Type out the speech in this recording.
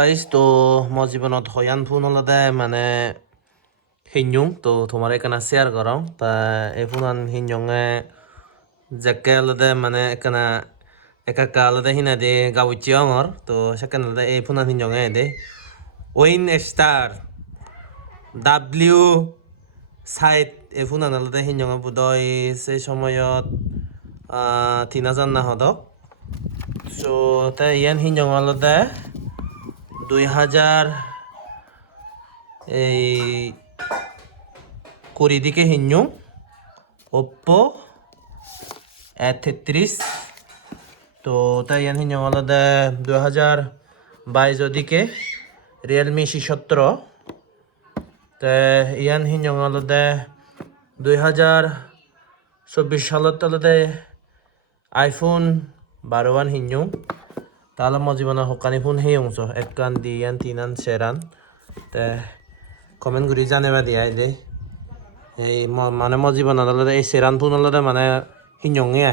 guys তো মোৰ জীৱনত হয়ান ফোন হলতে মানে হিঞ্জুং তো তোমাৰ একানা শেয়ার কৰাও তা এই ফোনান হিঞ্জুঙে যেকে হলতে মানে একানা একা হলতে হিনা দে গাউচি অঙর তো সেখানে হলতে এই ফোনান হিঞ্জুঙে দে ওইন স্টার ডাব্লিউ সাইট এই ফোনান হলতে হিঞ্জুঙে বুদয় সেই সময়ত 3000 না হদক সো তাই ইয়ান হিঞ্জুঙ হলতে 2000 এই কুড়ি দিকে হিঞ্জুং ওপ্পো A33 তো তাই ইয়ান হিঞ্জুং আলাদা 2022 দিকে রিয়েলমি C17 তে ইয়ান হিঞ্জুং আলাদা 2024 সালত আলাদা আইফোন 12 হিঞ্জুং তাহলে মই জীৱনৰ হকানি ফোন সেই অংশ একান দিয়ান তিনান সেরান তে কমেন্ট কৰি জানিবা দিয়া দে এই মানে মই জীৱনত এই সেরান ফোন মানে হিঞ্জুঙে